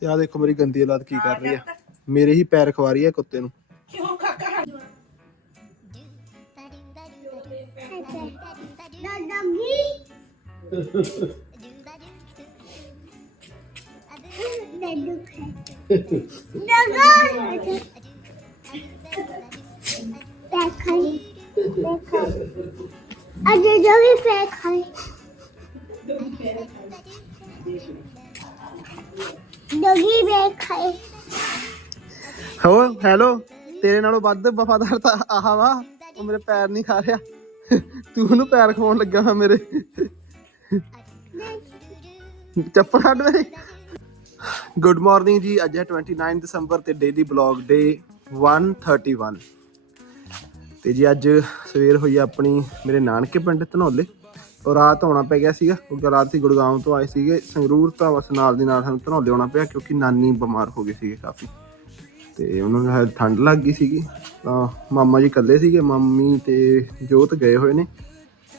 ਤੇ ਆ ਦੇਖੋ ਮੇਰੀ ਗੰਦੀ ਔਲਾਦ ਕੀ ਕਰ ਰਹੀ ਆ ਮੇਰੇ ਹੀ ਪੈਰ ਖਵਾ ਰਹੀ ਆ ਕੁੱਤੇ ਨੂੰ। ਅੱਜ ਜੋ ਵੀ ਫੇਕ ਹੈ? ਡੋਗੀ ਵੇਖ। ਹੈ ਹੋ ਹੈਲੋ ਤੇਰੇ ਨਾਲੋਂ ਵੱਧ ਵਫਾਦਾਰ ਤਾਂ ਆਹ ਵਾ। ਉਹ ਮੇਰੇ ਪੈਰ ਨਹੀਂ ਖਾ ਰਿਹਾ। ਤੂੰ ਉਹਨੂੰ ਪੈਰ ਖਵਾਉਣ ਲੱਗਾ ਵਾ ਮੇਰੇ। ਚੱਪਲ ਹੱਡ ਮੇਰੀ। ਗੁੱਡ ਮਾਰਨਿੰਗ ਜੀ, ਅੱਜ ਹੈ 29 ਦਸੰਬਰ ਤੇ ਡੇਲੀ ਬਲੌਗ ਡੇ 131 ਤੇ ਜੀ ਅੱਜ ਸਵੇਰ ਹੋਈ ਆਪਣੀ ਮੇਰੇ ਨਾਨਕੇ ਪਿੰਡ ਧਨੌਲੇ। ਰਾਤ ਆਉਣਾ ਪੈ ਗਿਆ ਸੀਗਾ, ਕਿਉਂਕਿ ਰਾਤ ਸੀ ਗੁੜਗਾਉਂ ਤੋਂ ਆਏ ਸੀਗੇ। ਸੰਗਰੂਰ ਤਾਂ ਬਸ ਨਾਲ ਦੀ ਨਾਲ ਸਾਨੂੰ ਧਨੌਲੇ ਆਉਣਾ ਪਿਆ, ਕਿਉਂਕਿ ਨਾਨੀ ਬਿਮਾਰ ਹੋ ਗਈ ਸੀਗੇ ਕਾਫੀ। ਤੇ ਉਹਨਾਂ ਨੂੰ ਸ਼ਾਇਦ ਠੰਡ ਲੱਗ ਗਈ ਸੀਗੀ। ਤਾਂ ਮਾਮਾ ਜੀ ਇਕੱਲੇ ਸੀਗੇ, ਮੰਮੀ ਤੇ ਜੋਤ ਗਏ ਹੋਏ ਨੇ।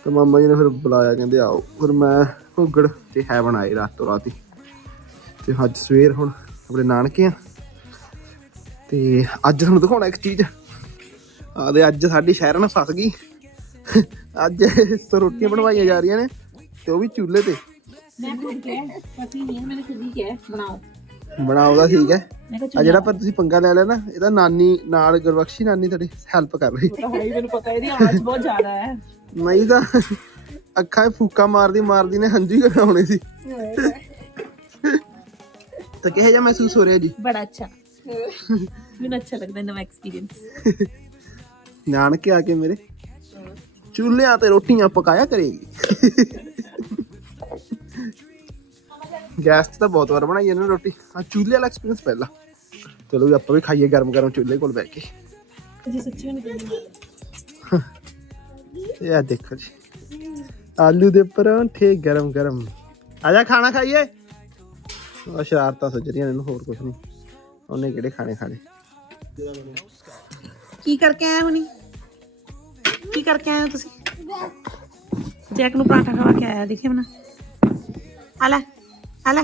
ਤਾਂ ਮਾਮਾ ਜੀ ਨੇ ਫਿਰ ਬੁਲਾਇਆ, ਕਹਿੰਦੇ ਆਓ। ਫਿਰ ਮੈਂ ਘੁੱਗੜ ਤੇ ਹੈ ਬਣਾਏ ਰਾਤ ਤੋਂ ਰਾਤ ਹੀ। ਤੇ ਅੱਜ ਸਵੇਰ ਹੁਣ ਆਪਣੇ ਨਾਨਕੇ ਆ। ਤੇ ਅੱਜ ਤੁਹਾਨੂੰ ਦਿਖਾਉਣਾ ਇੱਕ ਚੀਜ਼। ਆ ਦੇ ਅੱਜ ਸਾਡੀ ਸ਼ਹਿਰ ਸ਼ਹਿਰਨ ਫਸ ਗਈ। ਅੱਜ ਰੋਟੀਆਂ ਬਣਵਾਈਆਂ ਜਾ ਰਹੀਆਂ ਨੇ ਤੇ ਉਹ ਵੀ ਚੁੱਲ੍ਹੇ ਤੇ। ਮੈਂ ਠੀਕ ਹੈ। ਆ ਜਿਹੜਾ ਪਰ ਤੁਸੀਂ ਪੰਗਾ ਲੈ ਲਿਆ ਇਹਦਾ ਨਾਨੀ ਨਾਲ ਗੁਰਬਖਸ਼ੀ ਨਾਨੀ ਤੁਹਾਡੀ ਹੈਲਪ ਕਰ ਰਹੀ ਹੈ ਨਹੀਂ ਤਾਂ ਅੱਖਾਂ ਫੂਕਾ ਮਾਰਦੀ ਮਾਰਦੀ ਨੇ ਹੰਝੂ ਕਰਾਉਣੇ ਸੀ। ਤਾਂ ਕਿਹੋ ਜਿਹਾ ਮਹਿਸੂਸ ਹੋ ਰਿਹਾ ਜੀ? ਬੜਾ ਅੱਛਾ। ਮੈਨੂੰ ਅੱਛਾ ਲੱਗਦਾ ਨਵਾਂ ਐਕਸਪੀਰੀਅੰਸ ਨਾਨਕੇ ਆ ਕੇ ਮੇਰੇ। ਚੁੱਲ੍ਹਿਆਂ ਤੇ ਰੋਟੀਆਂ ਪਕਾਇਆ ਕਰੇਗੀ। ਗੈਸ ਤੇ ਤਾਂ ਬਹੁਤ ਵਾਰ ਬਣਾਈ ਇਹਨਾਂ ਰੋਟੀ। ਆ ਚੁੱਲ੍ਹੇ ਵਾਲਾ ਐਕਸਪੀਰੀਅੰਸ ਪਹਿਲਾਂ। ਚਲੋ ਵੀ ਆਪਾਂ ਵੀ ਖਾਈਏ ਗਰਮ ਗਰਮ ਚੁੱਲ੍ਹੇ ਕੋਲ ਬੈ ਕੇ। ਜੀ ਸੱਚੀ ਨਹੀਂ ਇਹ ਆ ਦੇਖੋ ਜੀ। ਆਲੂ ਦੇ ਪਰੌਂਠੇ ਗਰਮ ਗਰਮ। ਆ ਜਾ ਖਾਣਾ ਖਾਈਏ। ਆ ਸ਼ਰਾਰਤਾਂ ਸੱਜ ਰਹੀਆਂ ਇਹਨੂੰ ਹੋਰ ਕੁਝ ਨਹੀਂ। ਉਹਨੇ ਕਿਹੜੇ ਖਾਣੇ ਖਾਣੇ? ਕੀ ਕਰਕੇ ਆਇਆ ਹੁਣੀ? ਕੀ ਕਰਕੇ ਆਏ ਹੋ ਤੁਸੀਂ? ਜੈਕ ਨੂੰ ਪਰਾਂਠਾ ਖਵਾ ਕੇ ਆਇਆ, ਦੇਖੇ ਬਣਾ ਆ ਲੈ ਆ ਲੈ।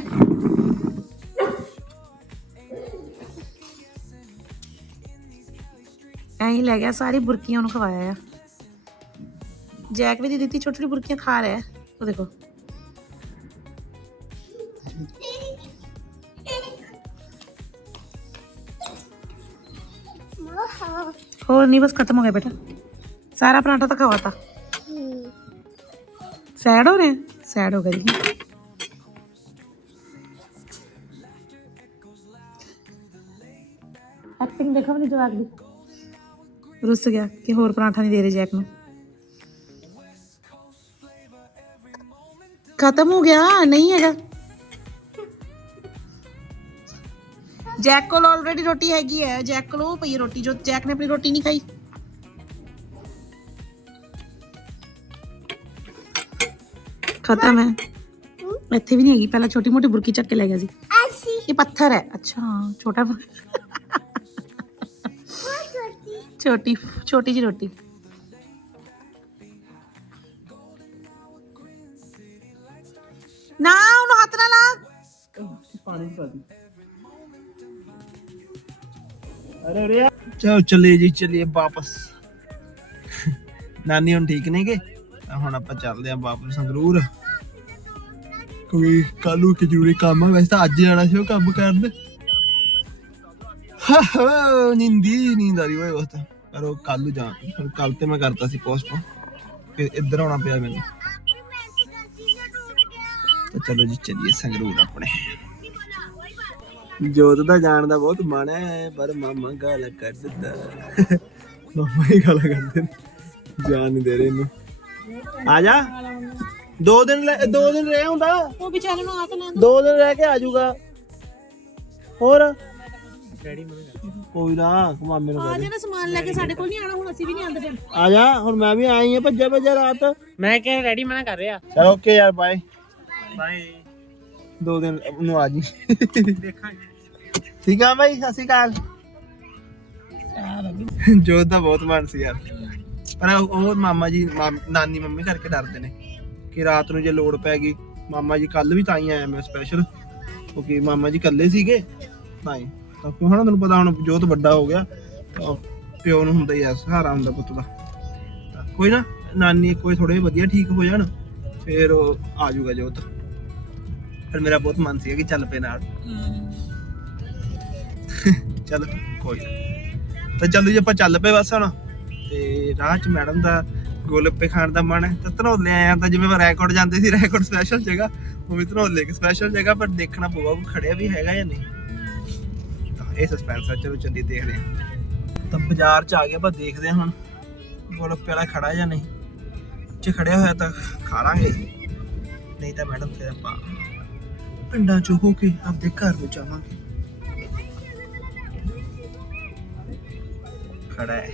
ਐਂ ਲੈ ਗਿਆ, ਸਾਰੀ ਬੁਰਕੀਆਂ ਉਹਨੂੰ ਖਵਾਇਆ ਆ। ਜੈਕ ਵੀ ਦੀ ਦਿੱਤੀ ਛੋਟੀ ਛੋਟੀ ਬੁਰਕੀਆਂ ਖਾ ਰਿਹਾ। ਹੈ। ਉਹ ਦੇਖੋ। ਹੋਰ ਨਹੀਂ ਬਸ ਖਤਮ ਹੋ ਗਿਆ ਬੇਟਾ। ਸਾਰਾ ਪਰਾਂਠਾ ਤਾਂ ਖਵਾਤਾ ਸੈਡ ਹੋ ਰਹੇ ਸੈਡ ਹੋ ਗਏ ਜੀ ਐਕਟਿੰਗ ਦੇਖੋ ਆਪਣੀ ਜਵਾਕ ਦੀ ਰੁੱਸ ਗਿਆ ਕਿ ਹੋਰ ਪਰਾਂਠਾ ਨਹੀਂ ਦੇ ਰਹੇ ਜੈਕ ਨੂੰ ਖਤਮ ਹੋ ਗਿਆ ਨਹੀਂ ਹੈਗਾ ਜੈਕ ਕੋਲ ਆਲਰੇਡੀ ਰੋਟੀ ਹੈਗੀ ਹੈ ਜੈਕ ਕੋਲ ਉਹ ਪਈ ਹੈ ਰੋਟੀ ਜੋ ਜੈਕ ਨੇ ਆਪਣੀ ਰੋਟੀ ਨਹੀਂ ਖਾਈ ਖਤਮ ਹੈ ਇੱਥੇ ਵੀ ਨਹੀਂ ਹੈਗੀ ਪਹਿਲਾਂ ਛੋਟੀ ਮੋਟੀ ਬੁਰਕੀ ਚੱਕ ਕੇ ਲੈ ਗਿਆ ਸੀ। ਐਸੀ ਇਹ ਪੱਥਰ ਹੈ। ਅੱਛਾ ਛੋਟਾ ਛੋਟੀ ਛੋਟੀ ਜੀ ਰੋਟੀ। ਨਾ ਉਹਨੂੰ ਹੱਥ ਨਾ ਲਾ। ਪਾਣੀ ਪਾ ਦੀ। ਅਰੇ ਰੇ ਚਲੋ ਚੱਲੇ ਜੀ ਚੱਲੀਏ ਵਾਪਸ। ਨਾਨੀ ਹੁਣ ਠੀਕ ਨੇਗੇ? ਹੁਣ ਆਪਾਂ ਚੱਲਦੇ ਆਂ ਵਾਪਸ ਸੰਗਰੂਰ। ਕੋਈ ਕੱਲੂ ਕਿ ਜ਼ਰੂਰੀ ਕੰਮ ਆ, ਵੈਸੇ ਤਾਂ ਅੱਜ ਜਾਣਾ ਸੀ ਉਹ ਕੰਮ ਕਰਨ। ਨਿੰਦੀ ਨੀਂਦ ਆ ਰਹੀ ਓਏ, ਉਸ ਪਰ ਉਹ ਕੱਲ ਨੂੰ ਜਾ ਫਿਰ ਕੱਲ ਤੇ ਮੈਂ ਕਰਤਾ ਸੀ ਪੋਸਟ ਫਿਰ ਇੱਧਰ ਆਉਣਾ ਪਿਆ ਮੈਨੂੰ। ਤਾਂ ਚਲੋ ਜੀ, ਚੱਲੀਏ ਸੰਗਰੂਰ ਆਪਣੇ। ਜੋਤ ਦਾ ਜਾਣ ਦਾ ਬਹੁਤ ਮਨ ਹੈ, ਪਰ ਮਾਮਾ ਗਾਲਾਂ ਕੱਢਦਾ ਮਾਮਾ ਹੀ ਗਾਲਾਂ ਕੱਢਦੇ ਜਾਣ ਨਹੀਂ ਦੇ ਰਹੇ ਇਹਨੂੰ। ਆ ਜਾ। ਦੋ ਦਿਨ ਲੈ- ਦੋ ਦਿਨ ਰਹਿ ਹੁੰਦਾ। ਉਹ ਵਿਚਾਰੇ ਨੂੰ ਹੱਥ ਨਾ ਦੋ ਦਿਨ ਰਹਿ ਕੇ ਆ ਜਾਊਗਾ। ਹੋਰ? ਕੋਈ ਨਾ ਮਾਮੇ ਨੂੰ ਆ ਕਹਿ ਦੇ ਜਿਹੜਾ ਸਮਾਨ ਲੈ ਕੇ ਸਾਡੇ ਕੋਲ ਨਹੀਂ ਆਣਾ ਹੁਣ ਅਸੀਂ ਵੀ ਨਹੀਂ ਆਂਦੇ ਫਿਰ। ਆ ਜਾ ਹੁਣ ਮੈਂ ਵੀ ਆਈ ਹਾਂ ਭੱਜਿਆ ਭੱਜਿਆ ਰਾਤ। ਮੈਂ ਕਿਹਾ ਰੈਡੀ ਮਨਾ ਕਰ ਰਿਹਾ। ਚਲ ਓਕੇ ਯਾਰ ਬਾਏ ਬਾਏ ਦੋ ਦਿਨ ਨੂੰ ਆ ਜੀ। ਦੇਖਾਂਗੇ ਠੀਕ ਆ ਬਾਈ ਸਤਿ ਸ਼੍ਰੀ ਅਕਾਲ। ਜੋਤ ਦਾ ਬਹੁਤ ਮਨ ਸੀ ਯਾਰ। ਪਰ ਉਹ ਮਾਮਾ ਜੀ ਮਾਮ- ਨਾਨੀ ਮੰਮੀ ਕਰਕੇ ਡਰਦੇ ਨੇ ਕਿ ਰਾਤ ਨੂੰ ਜੇ ਲੋੜ ਪੈ ਗਈ ਮਾਮਾ ਜੀ ਕੱਲ ਵੀ ਤਾਂ ਹੀ ਆਇਆ ਮੈਂ ਸਪੈਸ਼ਲ ਕਿਉਂਕਿ ਮਾਮਾ ਜੀ ਇਕੱਲੇ ਸੀਗੇ ਨਹੀਂ ਤਾਂ ਕਿਉਂ ਹਨਾ ਤੁਹਾਨੂੰ ਪਤਾ ਹੁਣ ਜੋਤ ਵੱਡਾ ਹੋ ਗਿਆ ਤਾਂ ਪਿਓ ਨੂੰ ਹੁੰਦਾ ਹੀ ਆ ਸਹਾਰਾ ਹੁੰਦਾ ਪੁੱਤ ਦਾ। ਤਾਂ ਕੋਈ ਨਾ ਨਾਨੀ ਕੋਈ ਥੋੜੇ ਵਧੀਆ ਠੀਕ ਹੋ ਜਾਣ ਫਿਰ ਉਹ ਆ ਜਾਊਗਾ ਜੋਤ। ਫਿਰ ਮੇਰਾ ਬਹੁਤ ਮਨ ਸੀ ਕਿ ਚੱਲ ਪਏ ਨਾਲ। ਚੱਲ ਕੋਈ ਨਾ। ਤਾਂ ਚੱਲੋ ਜੀ ਆਪਾਂ ਚੱਲ ਪਏ ਬਸ ਹੁਣ। ਤੇ ਰਾਹ ਚ ਮੈਡਮ ਦਾ ਗੋਲਗੱਪੇ ਖਾਣ ਦਾ ਮਨ ਹੈ। ਤਾਂ ਧਨੌਲੇ ਆਇਆ ਤਾਂ ਜਿਵੇਂ ਮੈਂ ਰੈਕੋਰਡ ਜਾਂਦੇ ਸੀ ਰੈਕੋਰਡ ਸਪੈਸ਼ਲ ਜਗ੍ਹਾ, ਉਹ ਵੀ ਧਨੌਲੇ ਇੱਕ ਸਪੈਸ਼ਲ ਜਗ੍ਹਾ, ਪਰ ਦੇਖਣਾ ਪਊਗਾ ਉਹ ਖੜਿਆ ਵੀ ਹੈਗਾ ਜਾਂ ਨਹੀਂ। ਤਾਂ ਇਹ ਸਸਪੈਂਸ ਆ, ਚਲੋ ਚੱਲੀ ਦੇਖਦੇ ਹਾਂ। ਤਾਂ ਬਾਜ਼ਾਰ ਚ ਆ ਗਏ, ਆਪਾਂ ਦੇਖਦੇ ਹਾਂ ਹੁਣ ਗੋਲਗੱਪੇ ਵਾਲਾ ਖੜਾ ਜਾਂ ਨਹੀਂ। ਜੇ ਖੜਿਆ ਹੋਇਆ ਤਾਂ ਖਾ ਲਾਂਗੇ। ਨਹੀਂ ਤਾਂ ਮੈਡਮ ਫਿਰ ਆਪਾਂ ਪਿੰਡਾਂ ਚ ਹੋ ਕੇ ਆਪਦੇ ਘਰ ਨੂੰ ਜਾਵਾਂਗੇ। ਖੜਾ ਹੈ।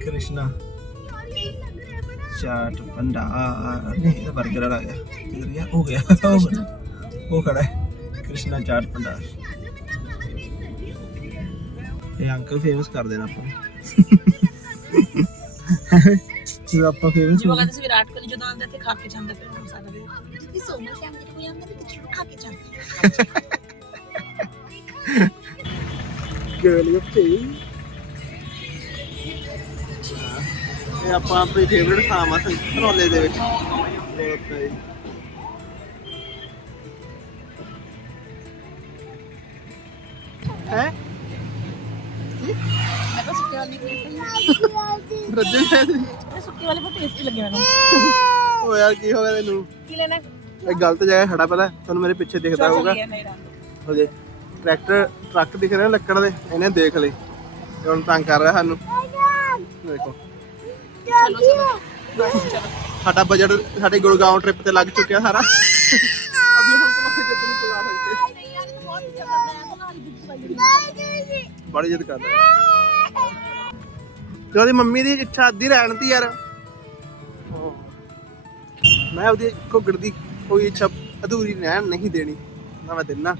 ਕ੍ਰਿਸ਼ਨਾ ਚਾਟ ਭੰਡਾਰ ਨਹੀਂ ਇਹ 버ਗਰ ਵਾਲਾ ਆ ਗਿਆ ਕਿਧਰ ਗਿਆ ਹੋ ਗਿਆ ਉਹ ਗਿਆ। ਉਹ ਖੜਾ ਹੈ ਕ੍ਰਿਸ਼ਨਾ ਚਾਟ ਭੰਡਾਰ ਇਹ ਅੰਕਲ ਫੇਮਸ ਕਰ ਦੇਣਾ ਆਪਾਂ ਜੇ ਆਪਾਂ ਫੇਮਸ ਜਿਵੇਂ ਕਹਿੰਦੇ ਸੀ ਵਿਰਾਟ ਕੋਹਲੀ ਜਦੋਂ ਆਉਂਦਾ ਤੇ ਖਾ ਕੇ ਜਾਂਦਾ ਫਿਰ ਹੁਣ ਸਾਡਾ ਵੀ ਤੁਸੀਂ ਸੋਮਰ ਸ਼ਾਮ ਜਦੋਂ ਕੋਈ ਆਉਂਦਾ ਤੇ ਜ਼ਰੂਰ ਖਾ ਕੇ ਜਾਂਦਾ ਗੋਲਗੱਪੇ ਇਹ ਆਪਾਂ ਆਪਣੀ ਫੇਵਰਿਟ ਥਾਂ ਆ ਧਨੌਲੇ ਦੇ ਵਿੱਚ। ਹੈ? ਮੈਂ ਤਾਂ ਸੁੱਕੇ ਵਾਲੀ ਰੱਜੇ ਸੁੱਕੇ ਬਹੁਤ ਟੇਸਟੀ ਲੱਗੇ ਮੈਨੂੰ। ਓ ਯਾਰ ਕੀ ਹੋ ਗਿਆ ਤੈਨੂੰ? ਕੀ ਲੈਣਾ? ਇਹ ਗਲਤ ਜਗ੍ਹਾ ਖੜਾ ਤੁਹਾਨੂੰ ਮੇਰੇ ਪਿੱਛੇ ਦਿਖਦਾ ਹੋਊਗਾ। ਰੰਗ ਉਹਦੇ ਟਰੈਕਟਰ ਟਰੱਕ ਦਿਖ ਰਹੇ ਲੱਕੜ ਦੇ ਇਹਨੇ ਦੇਖ ਲਈ। ਤੇ ਹੁਣ ਤੰਗ ਕਰ ਰਿਹਾ ਸਾਨੂੰ। ਦੇਖੋ। ਚਲੋ ਚਲੋ ਬਸ ਚਲੋ ਸਾਡਾ ਬਜਟ ਸਾਡੇ ਗੁੜਗਾਉਂ ਟ੍ਰਿਪ ਤੇ ਲੱਗ ਚੁੱਕਿਆ ਸਾਰਾ। ਅਭੀ ਹਮ ਤੁਹਾਡੇ ਜਿੱਦ ਨਹੀਂ ਪਗਾ ਸਕਦੇ ਨਹੀਂ ਯਾਰ ਇਹ ਬਹੁਤ ਚੀਜ਼ਾਂ ਕਰਨਾ ਹੈ। ਤਾਂ ਨਾਲ ਬੜੀ ਜਿੱਦ ਕਰਦਾ ਤੇ ਉਹਦੀ ਮੰਮੀ ਦੀ ਇੱਛਾ ਅੱਧੀ ਰਹਿਣ ਦੀ ਯਾਰ। ਮੈਂ ਉਹਦੀ ਘੁੱਗੜ ਦੀ ਕੋਈ ਇੱਛਾ ਅਧੂਰੀ ਰਹਿਣ ਨਹੀਂ ਦੇਣੀ। ਨਾ ਮੈਂ ਦਿੰਨਾ।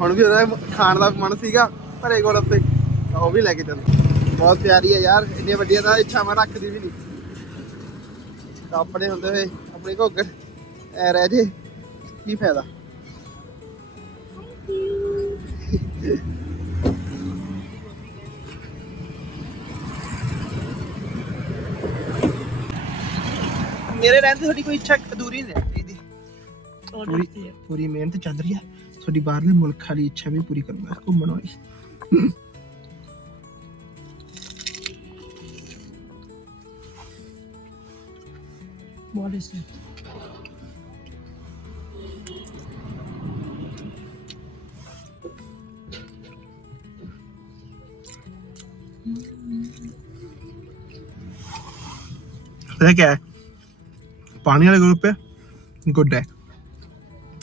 ਹੁਣ ਵੀ ਉਹਦਾ ਖਾਣ ਦਾ ਮਨ ਸੀਗਾ ਭਰੇ ਕੋਲ ਉਹ ਵੀ ਲੈ ਕੇ ਚੱਲ। ਬਹੁਤ ਪਿਆਰੀ ਹੈ ਯਾਰ ਇੰਨੀਆਂ ਵੱਡੀਆਂ ਤਾਂ ਇੱਛਾਵਾਂ ਰੱਖਦੀ ਵੀ ਨਹੀਂ। ਤਾਂ ਆਪਣੇ ਹੁੰਦੇ ਹੋਏ ਆਪਣੀ ਘੁੱਗੜ ਐ ਰਹਿ ਜੇ ਕੀ ਫਾਇਦਾ? ਮੇਰੇ ਰਹਿਣ ਤੇ ਤੁਹਾਡੀ ਕੋਈ ਇੱਛਾ ਅਧੂਰੀ ਨਹੀਂ ਰਹਿਣੀ ਚਾਹੀਦੀ ਪੂਰੀ ਪੂਰੀ ਮਿਹਨਤ ਚੱਲ ਰਹੀ ਹੈ। ਤੁਹਾਡੀ ਬਾਹਰਲੇ ਮੁਲਕ ਵਾਲੀ ਇੱਛਾ ਵੀ ਪੂਰੀ ਕਰੂੰਗਾ ਘੁੰਮਣ ਵਾਲੀ। ਬਹੁਤ ਟੇਸਟੀ ਪਤਾ ਕਿਆ ਹੈ? ਪਾਣੀ ਵਾਲੇ ਗੋਲਗੱਪੇ ਗੁੱਡ ਹੈ।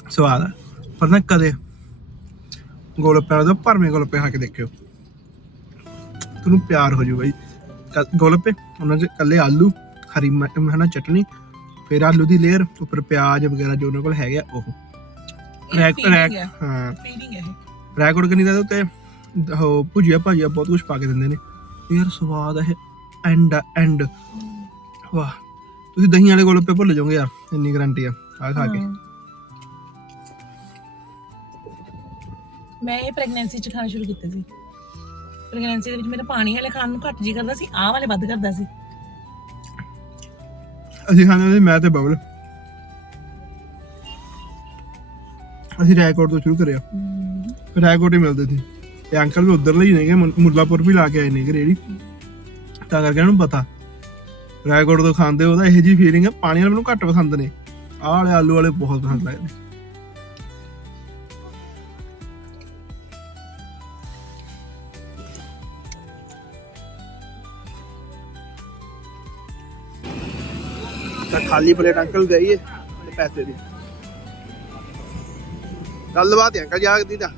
ਸਵਾਦ ਆ ਪਰ ਨਾ ਕਦੇ ਗੋਲਗੱਪਿਆਂ ਦਾ ਭਰਵੇਂ ਗੋਲਗੱਪੇ ਖਾ ਕੇ ਦੇਖਿਓ। ਤੁਹਾਨੂੰ ਪਿਆਰ ਹੋ ਜਾਊਗਾ ਬਾਈ ਕ- ਗੋਲਗੱਪੇ ਉਹਨਾਂ 'ਚ ਕੱਲੇ ਆਲੂ, ਹਰੀ ਮ- ਹਨਾ, ਚਟਨੀ ਫਿਰ ਆਲੂ ਦੀ ਲੇਅਰ ਉੱਪਰ ਪਿਆਜ਼ ਵਗੈਰਾ ਜੋ ਉਹਨਾਂ ਕੋਲ ਹੈਗਾ ਉਹ। ਰੈਕ ਰੈਕ ਹਾਂ। ਫੀਲਿੰਗ ਹੈ ਇਹ। ਰੈਕੋਰਡ ਕਰਨੀ ਦਾ ਉੱਤੇ ਉਹ ਭੁਜੀਆ ਭਾਜੀਆ ਬਹੁਤ ਕੁਝ ਪਾ ਕੇ ਦਿੰਦੇ ਨੇ। ਯਾਰ ਸਵਾਦ ਹੈ ਐਂਡ ਐਂਡ। ਵਾਹ। ਤੁਸੀਂ ਦਹੀਂ ਵਾਲੇ ਗੋਲਗੱਪੇ ਭੁੱਲ ਜਾਓਗੇ ਯਾਰ ਇੰਨੀ ਗਾਰੰਟੀ ਆ। ਆ ਖਾ ਕੇ। ਮੈਂ ਇਹ ਪ੍ਰੈਗਨੈਂਸੀ ਚ ਖਾਣਾ ਸ਼ੁਰੂ ਕੀਤਾ ਸੀ। ਪ੍ਰੈਗਨੈਂਸੀ ਦੇ ਵਿੱਚ ਮੇਰਾ ਪਾਣੀ ਵਾਲੇ ਖਾਣ ਨੂੰ ਘੱਟ ਜੀ ਕਰਦਾ ਸੀ ਆਹ ਵਾਲੇ ਵੱਧ ਕਰਦਾ ਸੀ। ਅਸੀਂ ਖਾਂਦੇ ਸੀ, ਮੈਂ ਤੇ ਬਬਲ। ਅਸੀਂ ਰੈਕੋਰਡ ਤੋਂ ਸ਼ੁਰੂ ਕਰਿਆ। ਰੈਕੋਰਡ ਹੀ ਮਿਲਦੇ ਸੀ। ਤੇ ਅੰਕਲ ਵੀ ਉਧਰ ਲਈ ਨੇਗੇ, ਮੁ- ਮੁੱਲਾਪੁਰ ਵੀ ਲਾ ਕੇ ਆਏ ਨੇਗੇ ਰੇੜੀ। ਤਾਂ ਕਰਕੇ ਇਹਨੂੰ ਪਤਾ। ਰਾਏਕੋਟ ਤੋਂ ਖਾਂਦੇ ਉਹਦਾ ਇਹੋ ਜਿਹੀ ਫੀਲਿੰਗ ਹੈ ਪਾਣੀ ਵਾਲੇ ਮੈਨੂੰ ਘੱਟ ਪਸੰਦ ਨੇ। ਆਹ ਵਾਲੇ ਆਲੂ ਵਾਲੇ ਬਹੁਤ ਪਸੰਦ ਲੱਗਦੇ। ਤਾਂ ਖਾਲੀ ਪਲੇਟ ਅੰਕਲ ਨੂੰ ਦੇਈਏ ਤੇ ਪੈਸੇ ਦੀ। ਗੱਲਬਾਤ ਹੈ ਅੰਕਲ ਜਾਗ ਦੀ ਤਾਂ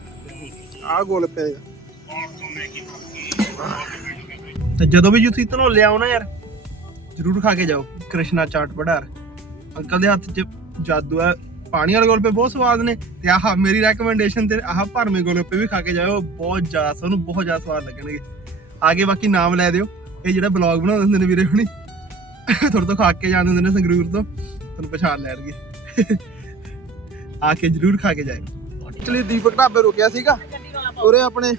ਆਹ ਗੋਲ ਪਏ ਤਾਂ ਜਦੋਂ ਵੀ ਤੁਸੀਂ ਧਨੋ ਲਿਆਓ ਨਾ ਯਾਰ, ਜ਼ਰੂਰ ਖਾ ਕੇ ਜਾਓ। ਕ੍ਰਿਸ਼ਨਾ ਚਾਟ ਭੜਾਰ ਅੰਕਲ ਦੇ ਹੱਥ 'ਚ ਜਾਦੂ ਹੈ। ਪਾਣੀ ਵਾਲੇ ਗੋਲਪੇ ਬਹੁਤ ਸਵਾਦ ਨੇ ਤੇ ਆਹ ਮੇਰੀ ਰეკਮੈਂਡੇਸ਼ਨ ਤੇ ਆਹ ਭਰਮੇ ਗੋਲਪੇ ਵੀ ਖਾ ਕੇ ਜਾਓ। ਬਹੁਤ ਜ਼ਿਆਦਾ, ਤੁਹਾਨੂੰ ਬਹੁਤ ਜ਼ਿਆਦਾ ਸਵਾਦ ਲੱਗਣਗੇ। ਆਗੇ ਬਾਕੀ ਨਾਮ ਲੈ ਦਿਓ। ਇਹ ਜਿਹੜਾ ਬਲੌਗ ਬਣਾਉਂਦੇ ਹੁੰਦੇ ਨੇ ਵੀਰੇ ਹੁਣੀ। ਤੁਹਾਡੇ ਤੋਂ ਖਾ ਕੇ ਜਾਂਦੇ ਹੁੰਦੇ ਨੇ ਸੰਗਰੂਰ ਤੋਂ। ਤੁਹਾਨੂੰ ਪਛਾਣ ਲੈਣਗੇ। ਆ ਕੇ ਜਰੂਰ ਖਾ ਕੇ ਜਾਇਓ। ਐਕਚੁਅਲੀ ਦੀਪਕ ਢਾਬੇ ਰੁਕਿਆ ਸੀਗਾ। ਉਰੇ ਆਪਣੇ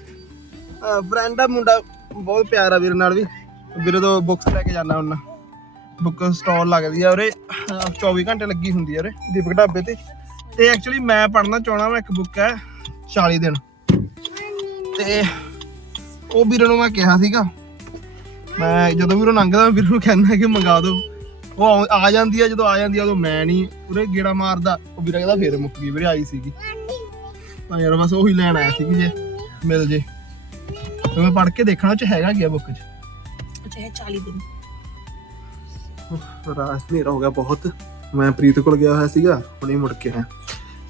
ਫਰੈਂਡ ਦਾ ਮੁੰਡਾ ਬਹੁਤ ਪਿਆਰਾ ਵੀਰ ਨਾਲ ਵੀ। ਵੀਰੇ ਤੋਂ ਬੁੱਕਸ ਲੈ ਕੇ ਜਾਣਾ ਉਹਨਾਂ ਬੁੱਕ ਸਟਾਲ ਲੱਗਦੀ ਆ ਉਰੇ। ਅਹ 24 ਘੰਟੇ ਲੱਗੀ ਹੁੰਦੀ ਆ ਉਰੇ, ਦੀਪਕ ਢਾਬੇ ਤੇ। ਤੇ ਐਕਚੁਅਲੀ ਮੈਂ ਪੜ੍ਹਨਾ ਚਾਹਣਾ ਮੈਂ ਇੱਕ ਬੁੱਕ ਹੈ 40 ਦਿਨ। ਤੇ ਉਹ ਵੀਰੇ ਨੂੰ ਮੈਂ ਕਿਹਾ ਸੀਗਾ ਮੈਂ ਜਦੋਂ ਵੀਰੋਂ ਲੰਘਦਾ ਮੈਂ ਵੀਰੇ ਨੂੰ ਕਹਿੰਦਾ ਕਿ ਮੰਗਾ ਦਿਓ ਉਹ ਆਉ- ਆ ਜਾਂਦੀ ਆ ਜਦੋਂ ਆ ਜਾਂਦੀ ਆ ਉਦੋਂ ਮੈਂ ਨਹੀਂ ਉਰੇ ਗੇੜਾ ਮਾਰਦਾ। ਉਹ ਵੀਰੇ ਕਹਿੰਦਾ ਫੇਰ ਮੁੱਕ ਗਈ ਵੀਰੇ ਆਈ ਸੀਗੀ। ਤਾਂ ਯਾਰ ਬਸ ਉਹੀ ਲੈਣ ਆਇਆ ਸੀ ਕਿ ਜੇ ਮਿਲ ਜੇ। ਤੇ ਮੈਂ ਪੜ੍ਹ ਕੇ ਦੇਖਣਾ ਉਹ ਚ ਹੈਗਾ ਕੀ ਆ ਬੁੱਕ ਚ? ਅੱਛਾ ਇਹ 40 ਦਿਨ। ਰਾਤ ਹਨੇਰਾ ਹੋ ਗਿਆ ਬਹੁਤ। ਮੈਂ ਪ੍ਰੀਤ ਕੋਲ ਗਿਆ ਹੋਇਆ ਸੀਗਾ ਹੁਣੇ ਮੁੜ ਕੇ ਆਇਆ।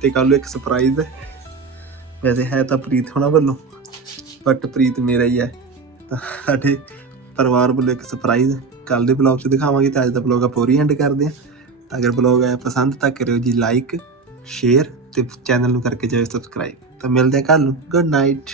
ਤੇ ਕੱਲ ਨੂੰ ਇੱਕ ਸਰਪ੍ਰਾਈਜ਼ ਹੈ। ਵੈਸੇ ਹੈ ਤਾਂ ਪ੍ਰੀਤ ਹੋਣਾ ਵੱਲੋਂ ਬਟ ਪ੍ਰੀਤ ਮੇਰਾ ਹੀ ਹੈ। ਤਾਂ ਸਾਡੇ ਪਰਿਵਾਰ ਵੱਲੋਂ ਇੱਕ ਸਰਪ੍ਰਾਈਜ਼ ਕੱਲ ਦੇ ਬਲੌਗ 'ਚ ਦਿਖਾਵਾਂਗੇ ਤੇ ਅੱਜ ਦਾ ਬਲੌਗ ਆਪਾਂ ਪੂਰੀ ਐਂਡ ਕਰਦੇ ਹਾਂ। ਤਾਂ ਅਗਰ ਬਲੌਗ ਆਇਆ ਪਸੰਦ ਤਾਂ ਕਰਿਓ ਜੀ ਲਾਈਕ ਸ਼ੇਅਰ ਤੇ ਚੈਨਲ ਨੂੰ ਕਰਕੇ ਜਾਇਓ ਸਬਸਕ੍ਰਾਈਬ ਤਾਂ ਮਿਲਦੇ ਹਾਂ ਕੱਲ ਨੂੰ। Good night